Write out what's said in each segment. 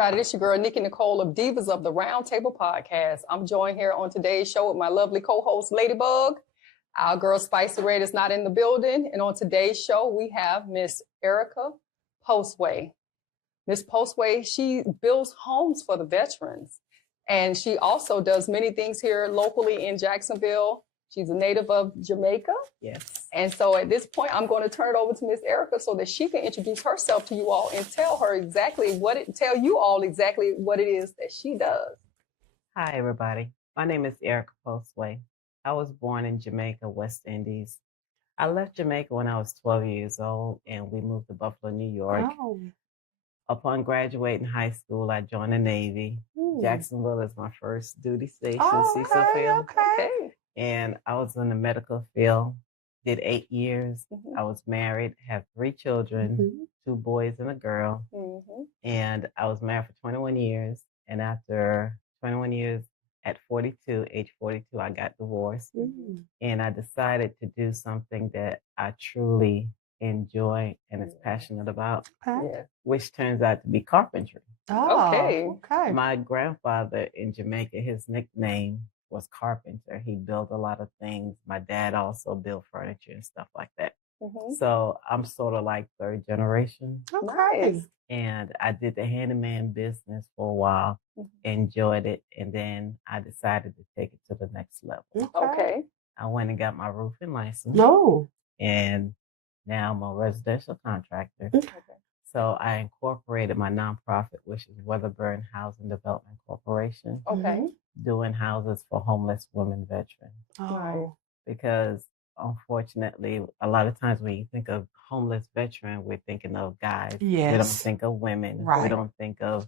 everybody. This is your girl, Nikki Nicole of Divas of the Round Table Podcast. I'm joined here on today's show with my lovely co-host, Ladybug. Our girl, Spicy Red, is not in the building. And on today's show, we have Miss Erica Postway. Miss Postway, she builds homes for the veterans. And she also does many things here locally in Jacksonville. She's a native of Jamaica. Yes. And so at this point, I'm going to turn it over to Miss Erica so that she can introduce herself to you all and tell you all exactly what it is that she does. Hi, everybody. My name is Erica Postway. I was born in Jamaica, West Indies. I left Jamaica when I was 12 years old, and we moved to Buffalo, New York. Oh. Upon graduating high school, I joined the Navy. Jacksonville is my first duty station, Cecil Field. Okay. And I was in the medical field, did 8 years. I was married, have 3 children, 2 boys and a girl. And I was married for 21 years. And after 21 years, at age 42, I got divorced. And I decided to do something that I truly enjoy and is passionate about, which turns out to be carpentry. Okay. My grandfather in Jamaica, his nickname was Carpenter. He built a lot of things. My dad also built furniture and stuff like that. So I'm sort of like 3rd generation. Nice. And I did the handyman business for a while, enjoyed it, and then I decided to take it to the next level. Okay. I went and got my roofing license. No. And now I'm a residential contractor. So I incorporated my nonprofit, which is Weatherburn Housing Development Corporation, doing houses for homeless women veterans. Oh. Because unfortunately, a lot of times when you think of homeless veteran, we're thinking of guys. Yes. We don't think of women. Right. We don't think of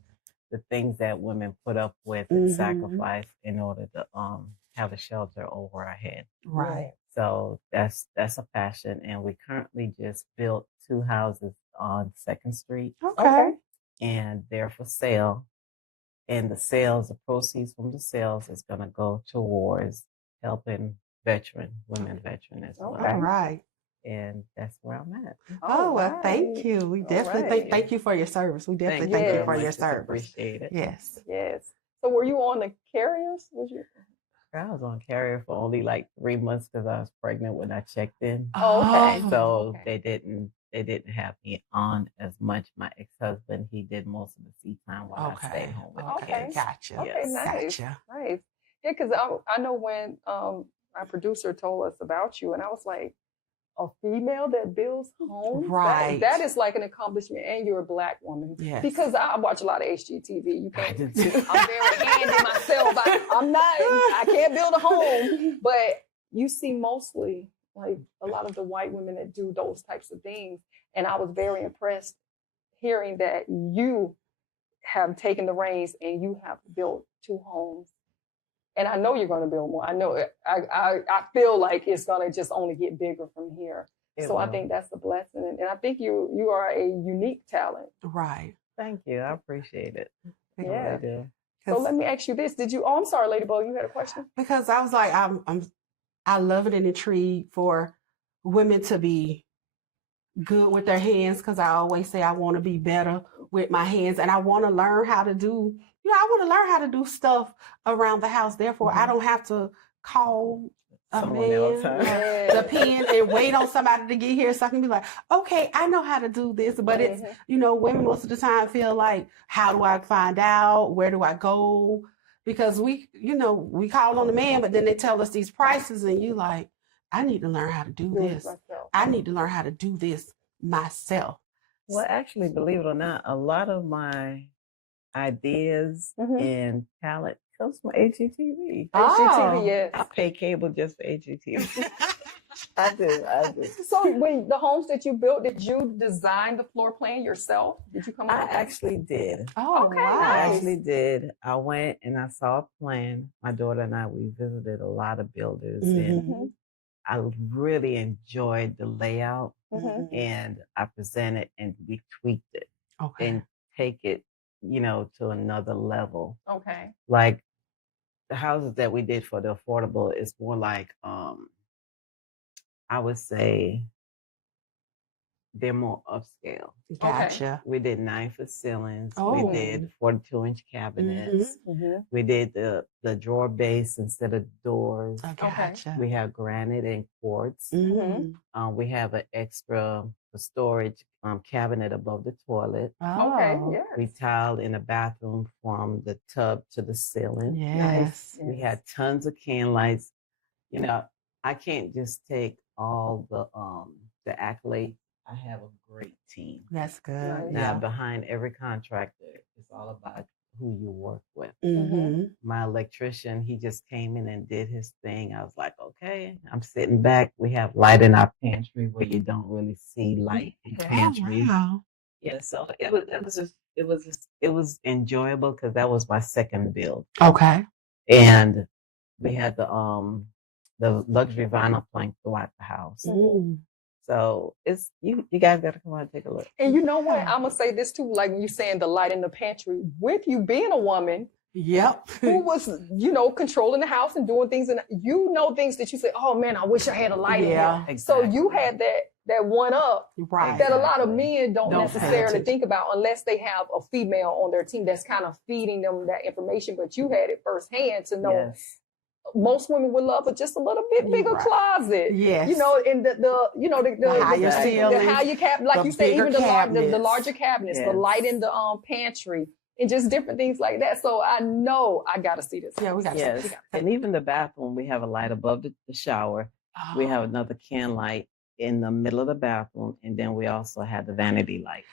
the things that women put up with and sacrifice in order to have a shelter over our head. Right. So that's a passion. And we currently just built 2 houses on 2nd Street. Okay. And they're for sale. And the proceeds from the sales is going to go towards helping women veterans as well. All right. And that's where I'm at. Oh, well, thank you. We definitely thank you for your service. We definitely thank you for your service. Appreciate it. Yes. Yes. So were you on the carriers? I was on carrier for only like 3 months because I was pregnant when I checked in. Oh, okay. So they didn't have me on as much. My ex-husband, he did most of the sea time while I stayed home with the kids. Gotcha. Okay, Yes. nice. Gotcha. Nice. Yeah, because I know when my producer told us about you, and I was like, a female that builds homes? Right. That is like an accomplishment, and you're a Black woman. Yes. Because I watch a lot of HGTV. You I can't. do too. I'm very handy myself. I can't build a home, but you see mostly like a lot of the white women that do those types of things. And I was very impressed hearing that you have taken the reins and you have built 2 homes. And I know you're going to build more. I know it. I feel like it's going to just only get bigger from here. I think that's a blessing. And I think you are a unique talent. Right. Thank you. I appreciate it. Yeah. I really do. So let me ask you this. I'm sorry, Ladybug, you had a question? Because I was like, I love it and intrigued for women to be good with their hands, because I always say I want to be better with my hands, and I want to learn how to do, stuff around the house. Therefore, I don't have to call a man, the pen, and wait on somebody to get here so I can be like, okay, I know how to do this. But it's, women most of the time feel like, how do I find out? Where do I go? Because we call on the man, but then they tell us these prices, and you like, I need to learn how to do this. I need to learn how to do this myself. Well, actually, believe it or not, a lot of my ideas and talent comes from HGTV. HGTV, yes. I pay cable just for HGTV. I do. So, wait, the homes that you built, did you design the floor plan yourself? Did you come up with that? I actually did. Oh, okay, wow. I nice. actually did. I went and I saw a plan. My daughter and I, we visited a lot of builders, and I really enjoyed the layout, and I presented and we tweaked it and take it, to another level. Okay. Like the houses that we did for the affordable is more like, I would say they're more upscale. Gotcha. We did 9-foot ceilings. Oh. We did 42-inch cabinets. We did the drawer base instead of doors. Oh, gotcha. We have granite and quartz. We have an extra storage cabinet above the toilet. Oh. Yes. We tiled in the bathroom from the tub to the ceiling. Yes. We had tons of can lights. You know, I can't just take all the accolades. I have a great team. That's good. Now, behind every contractor, it's all about who you work with. My electrician, he just came in and did his thing. I was like, okay, I'm sitting back. We have light in our pantry where you don't really see light in pantry. Wow. Yeah, so it was enjoyable because that was my second build. Okay. And we had the luxury vinyl plank throughout the house. So it's you guys got to come out and take a look. And you know what? I'm gonna say this too, like you saying the light in the pantry. With you being a woman, who was controlling the house and doing things, and things that you say, oh man, I wish I had a light. Exactly. So you had that one up that a lot of men don't necessarily think about unless they have a female on their team that's kind of feeding them that information. But you had it firsthand to know. Yes. Most women would love just a little bit bigger closet. Yes. In the higher ceiling, the higher cabinet, like you say, even the larger cabinets, Yes. the light in the pantry, and just different things like that. So I know I got to see this. Yeah, we got to see Yes. And even the bathroom, we have a light above the shower. We have another can light in the middle of the bathroom, and then we also have the vanity light.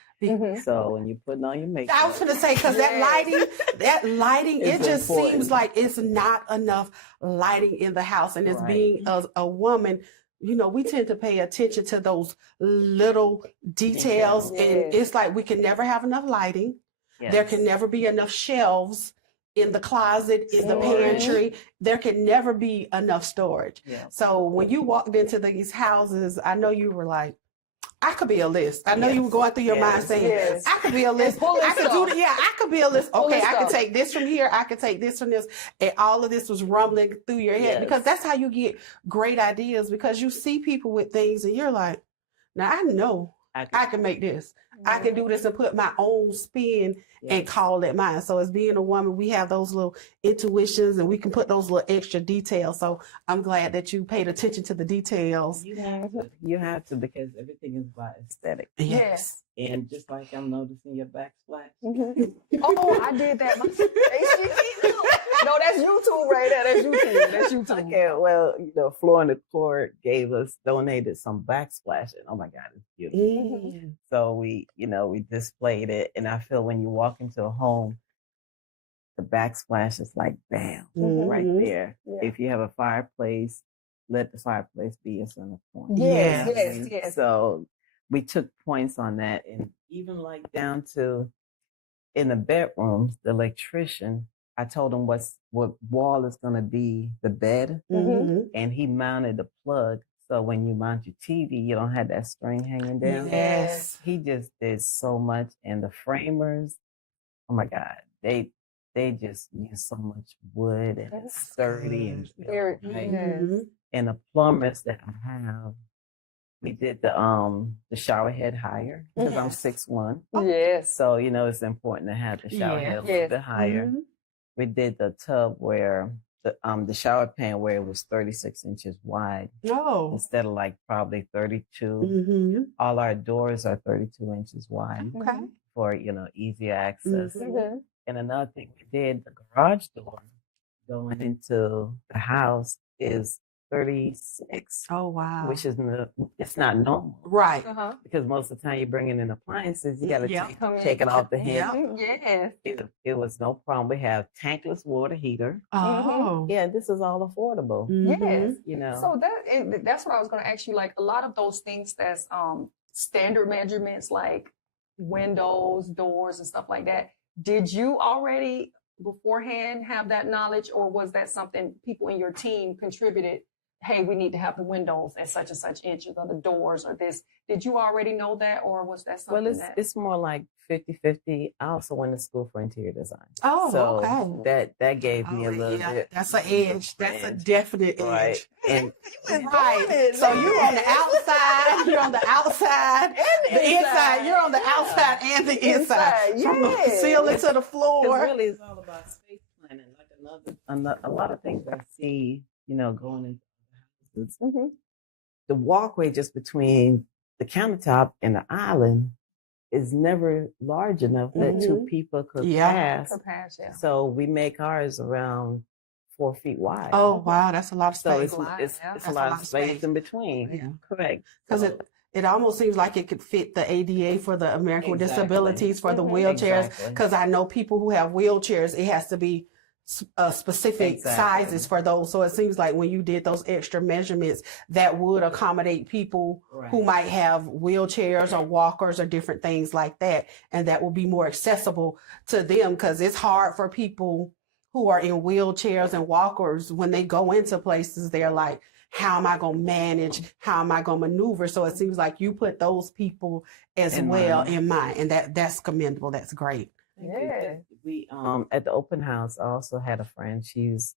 So when you're putting on your makeup, I was going to say, because that lighting, it just seems like it's not enough lighting in the house. And as being a woman, we tend to pay attention to those little details. And it's like we can never have enough lighting. Yes. There can never be enough shelves in the closet, in the pantry. There can never be enough storage. So when you walked into these houses, I know you were like, I could be a list. I know you were going through your mind saying, I could be a list. I could do I could be a list. Okay, I could take this from here. I could take this from this. And all of this was rumbling through your head because that's how you get great ideas, because you see people with things and you're like, now I know I can make this. I can do this and put my own spin and call it mine. So as being a woman, we have those little intuitions and we can put those little extra details. So I'm glad that you paid attention to the details. You have to because everything is about aesthetic. Yes. And just like I'm noticing your backsplash. Oh, I did that myself. No, that's YouTube right there. That's YouTube. Okay, well, Floor and Decor donated some backsplash, and oh my God, it's beautiful. So we displayed it, and I feel when you walk into a home, the backsplash is like bam, right there. Yeah. If you have a fireplace, let the fireplace be your center point. Yes. So we took points on that, and even like down to in the bedrooms, the electrician, I told him what wall is going to be the bed, and he mounted the plug. So when you mount your TV, you don't have that string hanging down. Yes. He just did so much. And the framers, oh my God, they just use so much wood and it's sturdy and very And the plumbers that I have, we did the shower head higher because I'm 6'1". Yes. So it's important to have the shower head a little bit higher. We did the tub where the shower pan where it was 36 inches wide. Oh. Instead of like probably 32. All our doors are 32 inches wide. Okay. For, easy access. And another thing we did, the garage door going into the house is 36. Oh, wow. Which is it's not normal. Right. Because most of the time you're bringing in appliances, you got to take it off the hinge. Yes. It was no problem. We have tankless water heater. Oh. Yeah, this is all affordable. Yes. So that's what I was going to ask you. Like a lot of those things that's standard measurements, like windows, doors, and stuff like that. Did you already beforehand have that knowledge, or was that something people in your team contributed hey, we need to have the windows at such and such inches or the doors or this. Did you already know that, or was that something Well, it's more like 50-50. I also went to school for interior design. Oh, so okay. that gave me a little bit. That's an edge. That's a definite right. edge. And right. So you're on the outside. You're on the outside. And the inside. You're on the outside and the inside. From the ceiling to the floor. Really, it's all about space planning. Like a lot of things I see, going into houses. Mm-hmm. The walkway just between the countertop and the island is never large enough that two people could pass. So we make ours around 4 feet wide. Oh, wow. That's a lot of space. So it's a lot of space in between. Yeah. Correct. Because it almost seems like it could fit the ADA for the American with Disabilities, for the wheelchairs. Because I know people who have wheelchairs, it has to be specific sizes for those. So it seems like when you did those extra measurements, that would accommodate people who might have wheelchairs or walkers or different things like that. And that will be more accessible to them, because it's hard for people who are in wheelchairs and walkers. When they go into places, they're like, how am I going to manage? How am I going to maneuver? So it seems like you put those people as in mind. And that's commendable. That's great. Yeah. We at the open house, I also had a friend. She's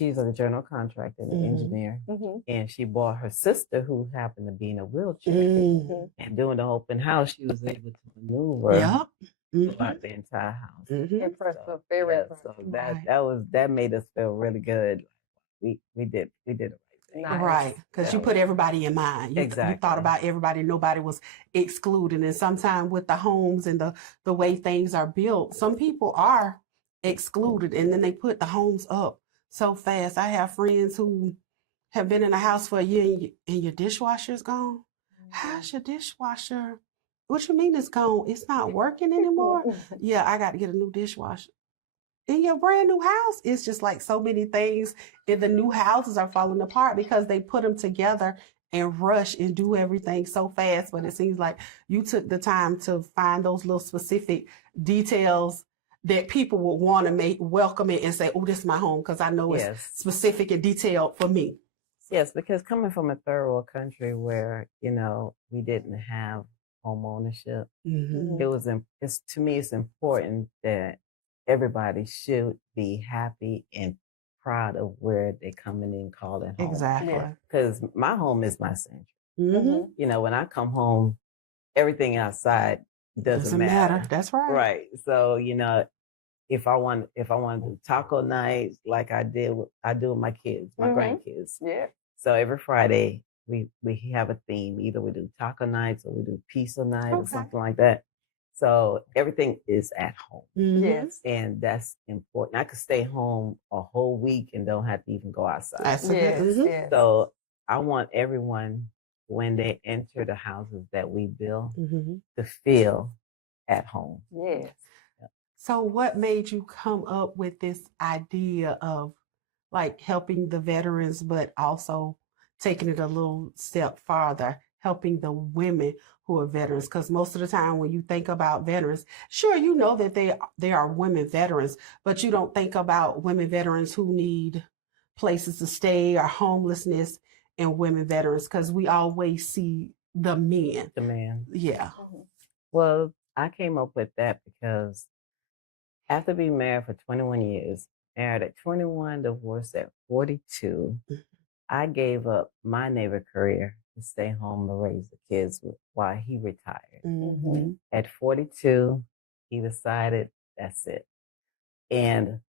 a general contractor and an engineer, and she brought her sister, who happened to be in a wheelchair. And during the open house, she was able to maneuver throughout the entire house. Impressive, very impressive. So that made us feel really good. We did it. Nice. Right, because you put everybody in mind. You thought about everybody. Nobody was excluded. And sometimes with the homes and the way things are built, some people are excluded, and then they put the homes up so fast. I have friends who have been in a house for a year, and your dishwasher's gone. How's your dishwasher? What you mean it's gone? It's not working anymore? Yeah, I got to get a new dishwasher. In your brand new house, it's just like so many things in the new houses are falling apart because they put them together and rush and do everything so fast. But it seems like you took the time to find those little specific details that people would want to welcome it and say, oh, this is my home, because I know it's specific and detailed for me. Yes, because coming from a third world country where, we didn't have home ownership, to me, it's important that everybody should be happy and proud of where they're coming in, calling home. Exactly. Because my home is my sanctuary. When I come home, everything outside doesn't matter. That's right. Right. So, if I want to do taco nights, like I do with my kids, my grandkids. Yeah. So every Friday we have a theme. Either we do taco nights or we do pizza night or something like that. So everything is at home. Yes. And that's important. I could stay home a whole week and don't have to even go outside. Yes. So I want everyone, when they enter the houses that we build, to feel at home. Yes. So what made you come up with this idea of like helping the veterans, but also taking it a little step farther, helping the women who are veterans? Because most of the time when you think about veterans, sure, you know that they are women veterans, but you don't think about women veterans who need places to stay or homelessness and women veterans, because we always see the men. The man. Yeah. Well, I came up with that because after being married for 21 years, married at 21, divorced at 42, I gave up my Navy career to stay home to raise the kids while he retired. At 42, he decided that's it. And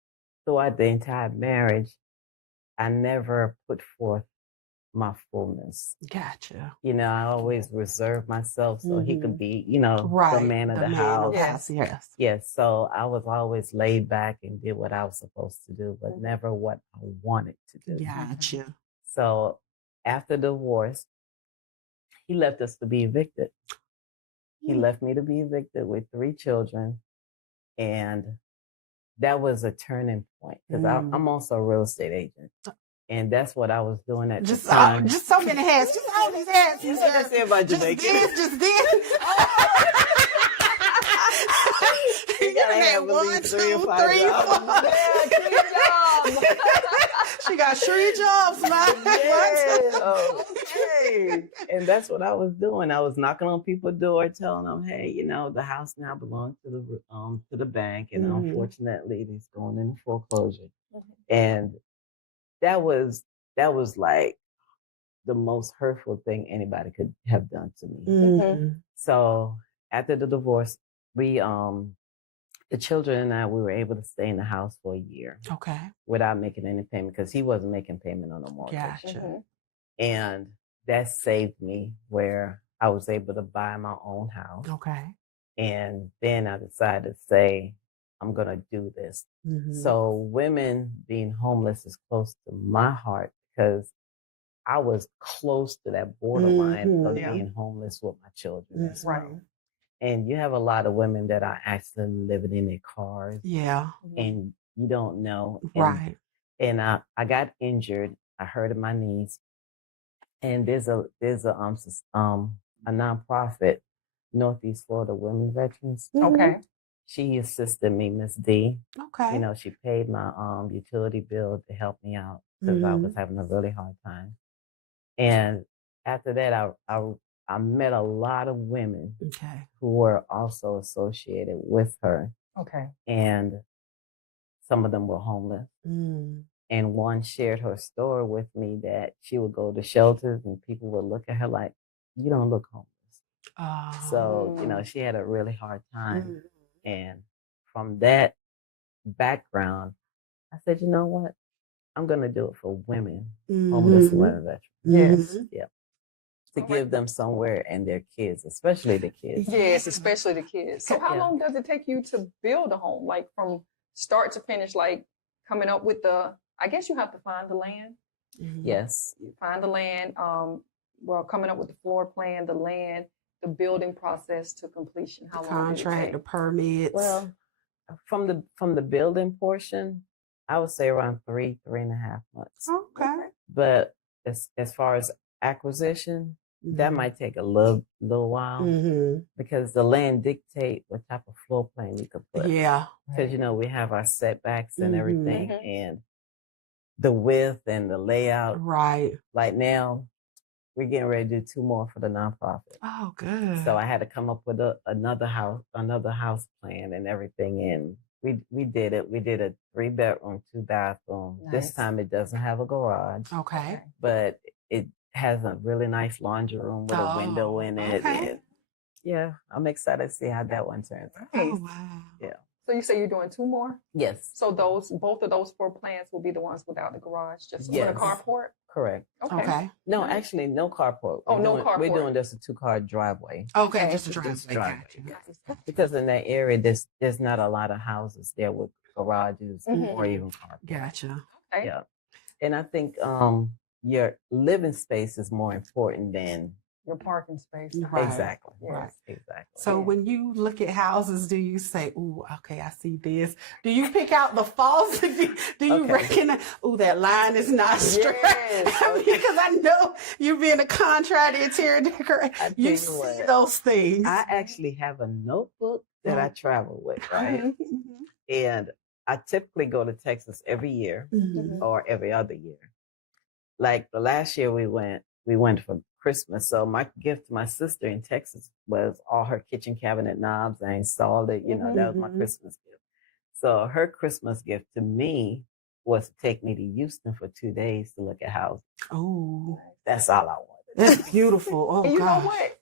throughout the entire marriage, I never put forth my fullness. Gotcha. I always reserved myself so he could be, the man of the house. Yes. So I was always laid back and did what I was supposed to do, but never what I wanted to do. Gotcha. So after divorce, he left us to be evicted. He left me to be evicted with 3 children. And that was a turning point, because I'm also a real estate agent. And that's what I was doing at the time. Just so many hats. Just all these hats. You know what I say about Jamaican? Just this. You gotta have 1, 2, 3, 4. She got 3 jobs, man. Yeah, okay. And that's what I was doing. I was knocking on people's door, telling them, "Hey, the house now belongs to the bank, and unfortunately, it's going into foreclosure." And that was like the most hurtful thing anybody could have done to me. So after the divorce, we the children and I, we were able to stay in the house for a year. Okay. Without making any payment, because he wasn't making payment on the mortgage. Gotcha. And that saved me, where I was able to buy my own house. Okay. And then I decided to say, I'm going to do this. So women being homeless is close to my heart, because I was close to that borderline of being homeless with my children as well. And you have a lot of women that are actually living in their cars. Yeah. And you don't know. And, and I got injured. I hurt my knees. And there's a nonprofit, Northeast Florida Women Veterans. Okay. She assisted me, Miss D. Okay. She paid my utility bill to help me out, because I was having a really hard time. And after that, I met a lot of women who were also associated with her. Okay. And some of them were homeless. And one shared her story with me that she would go to shelters and people would look at her like, "You don't look homeless." So, she had a really hard time. And from that background, I said, you know what? I'm going to do it for women, homeless women veterans. Yes. Yeah. To give them somewhere, and their kids, especially the kids. Yes, especially the kids. So how long does it take you to build a home? Like from start to finish, like coming up with I guess you have to find the land. Yes. You find the land, coming up with the floor plan, the land, the building process to completion. How long contract, the permits. Well, from the building portion, I would say around 3.5 months. Okay. But as far as acquisition, that might take a little while, because the land dictate what type of floor plan you could put. Yeah. Because, we have our setbacks and everything, and the width and the layout. Right. Like now, we're getting ready to do 2 more for the nonprofit. Oh, good. So I had to come up with another house plan and everything, and we did it. We did a 3-bedroom, 2-bathroom. Nice. This time it doesn't have a garage. Okay. But it has a really nice laundry room with a window in it. Okay. And yeah, I'm excited to see how that one turns out. Nice. Oh, wow. Yeah. So you say you're doing 2 more? Yes. So both of those 4 plans will be the ones without the garage, just with a carport? Correct. Okay. No, actually, no carport. No carport. We're doing just a 2-car driveway. Okay, just a driveway. Gotcha. Because in that area, there's not a lot of houses there with garages or even carport. Gotcha. Okay. Yeah. And I think your living space is more important than your parking space. Right. Exactly. Yes. Right. Exactly. So when you look at houses, do you say, "Ooh, okay, I see this"? Do you pick out the faults? Do you recognize, "Ooh, that line is not straight"? Yes. Because I know you being a contractor, interior decorator, you see those things. I actually have a notebook that I travel with, right? And I typically go to Texas every year or every other year. Like the last year we went for Christmas. So my gift to my sister in Texas was all her kitchen cabinet knobs. I installed it. That was my Christmas gift. So her Christmas gift to me was to take me to Houston for 2 days to look at houses. Oh, that's all I wanted. That's beautiful. Oh, and you know what?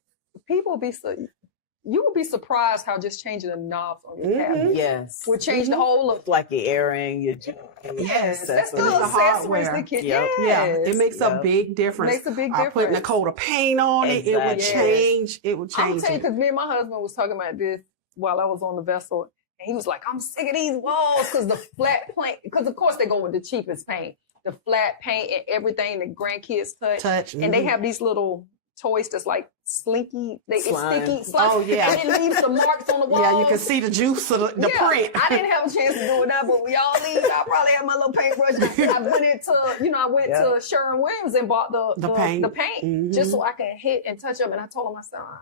You would be surprised how just changing the knobs on your cabinet would change the whole look. Like your airing, your yes, that's the accessories the kitchen. Yeah, it makes a big difference. Makes a big difference. Putting a coat of paint on it, it would change. It would change. I'm telling you, because me and my husband was talking about this while I was on the vessel, and he was like, "I'm sick of these walls because the flat paint. Because of course they go with the cheapest paint, the flat paint and everything that grandkids touch, and they have these little toys that's like slinky, it's sticky. Oh yeah, and it leaves the marks on the wall. Yeah, you can see the juice of the print. I didn't have a chance to do it now, but we all leave. I probably had my little paintbrush. I went to Sherwin-Williams and bought the paint just so I can hit and touch up. And I told him, I said, I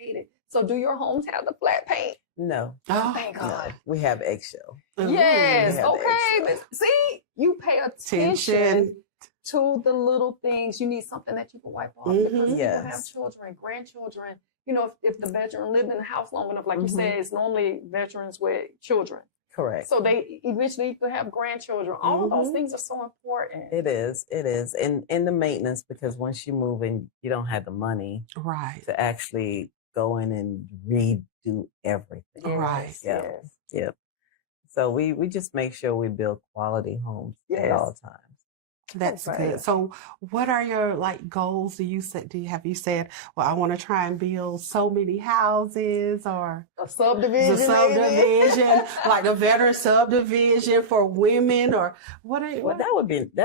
hate it. So do your homes have the flat paint? No. Oh, thank God. No. We have eggshell. Yes. Okay. See, you pay attention. attention to the little things. You need something that you can wipe off because people have Yes. children, grandchildren. You know, if the veteran lived in the house long enough, like you Mhm. said, it's normally veterans with children. Correct. So they eventually could have grandchildren. All of those Mhm. things are so important. It is. And in the maintenance, because once you move in, you don't have the money right. to actually go in and redo everything. Right. Yeah. Yes. Yep. So we just make sure we build quality homes at Yes. all times. That's Right. good. So what are your like goals? Have you said, well, I want to try and build so many houses or A subdivision. the subdivision, like the veteran subdivision for women or what are you? Well, that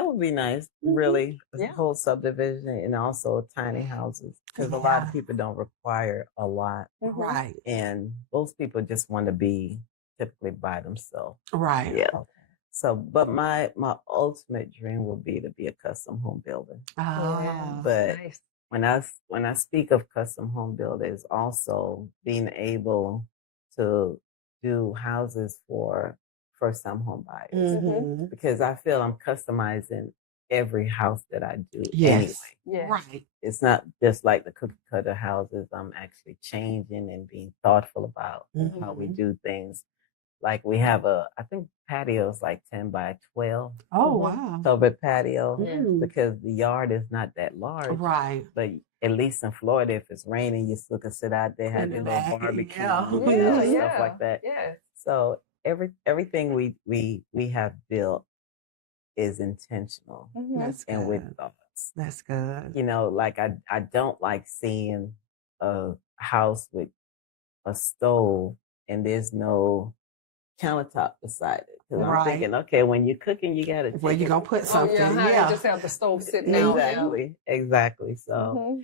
would be nice, really. A Yeah. whole subdivision and also tiny houses, because a lot of people don't require a lot, Right. and most people just want to be typically by themselves. Right. Yeah. So, but my ultimate dream would be to be a custom home builder. Ah. But Nice. when I speak of custom home builders, also being able to do houses for first-time home buyers, Mhm. because I feel I'm customizing every house that I do Yes. anyway. Yeah. Right. It's not just like the cookie cutter houses. I'm actually changing and being thoughtful about how we Mhm. do things. Like we have I think patio is like 10 by 12 Oh, wow. covered patio, Mm. because the yard is not that large. Right. But at least in Florida, if it's raining, you still can sit out there, have In your the little back, barbecue, yeah. you know, Yeah, stuff yeah. like that. Yeah. So everything we have built is intentional That's and with good. thoughts. That's good. You know, like I don't like seeing a house with a stove and there's no countertop beside it. Because I'm Right. thinking, okay, when you're cooking, you got to Where take you it. gonna put Oh something? yeah. How Yeah. they just have the stove sitting out. Exactly. So Mhm.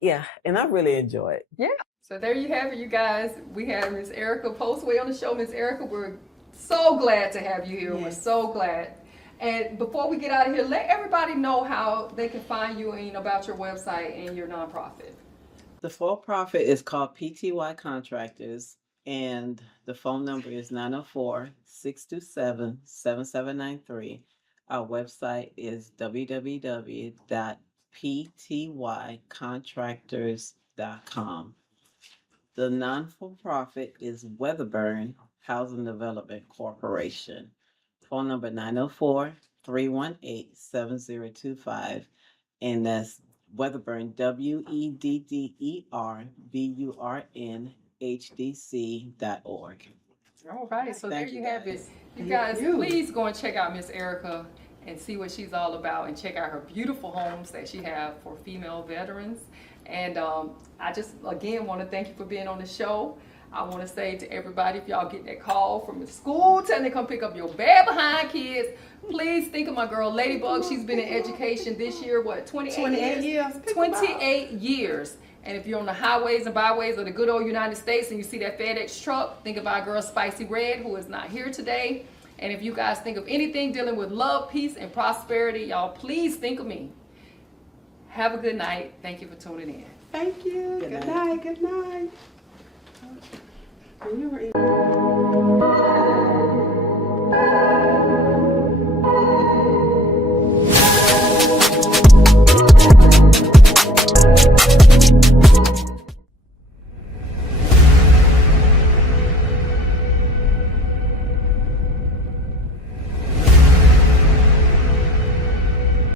yeah, and I really enjoy it. Yeah. So there you have it, you guys. We have Miss Erica Postway on the show. Miss Erica, we're so glad to have you here. We're Yes. so glad. And before we get out of here, let everybody know how they can find you and about your website and your nonprofit. The for-profit is called PTY Contractors, and the phone number is 904-627-7793. Our website is www.ptycontractors.com. The non-for-profit is Weatherburn Housing Development Corporation. Phone number 904-318-7025, and that's Weatherburn, WEDDERBURNHDC.org. All right, so Thank there you, you have it. guys. You Thank guys, you. please go and check out Miss Erica and see what she's all about, and check out her beautiful homes that she have for female veterans. And I just, again, want to thank you for being on the show. I want to say to everybody, if y'all get that call from the school telling they come pick up your bad behind kids, please think of my girl Ladybug. She's been in education this year, what, 28 years? 28 years. And if you're on the highways and byways of the good old United States and you see that FedEx truck, think of our girl Spicy Red, who is not here today. And if you guys think of anything dealing with love, peace, and prosperity, y'all please think of me. Have a good night. Thank you for tuning in. Thank you. Good Good night. night. Good night. You were in-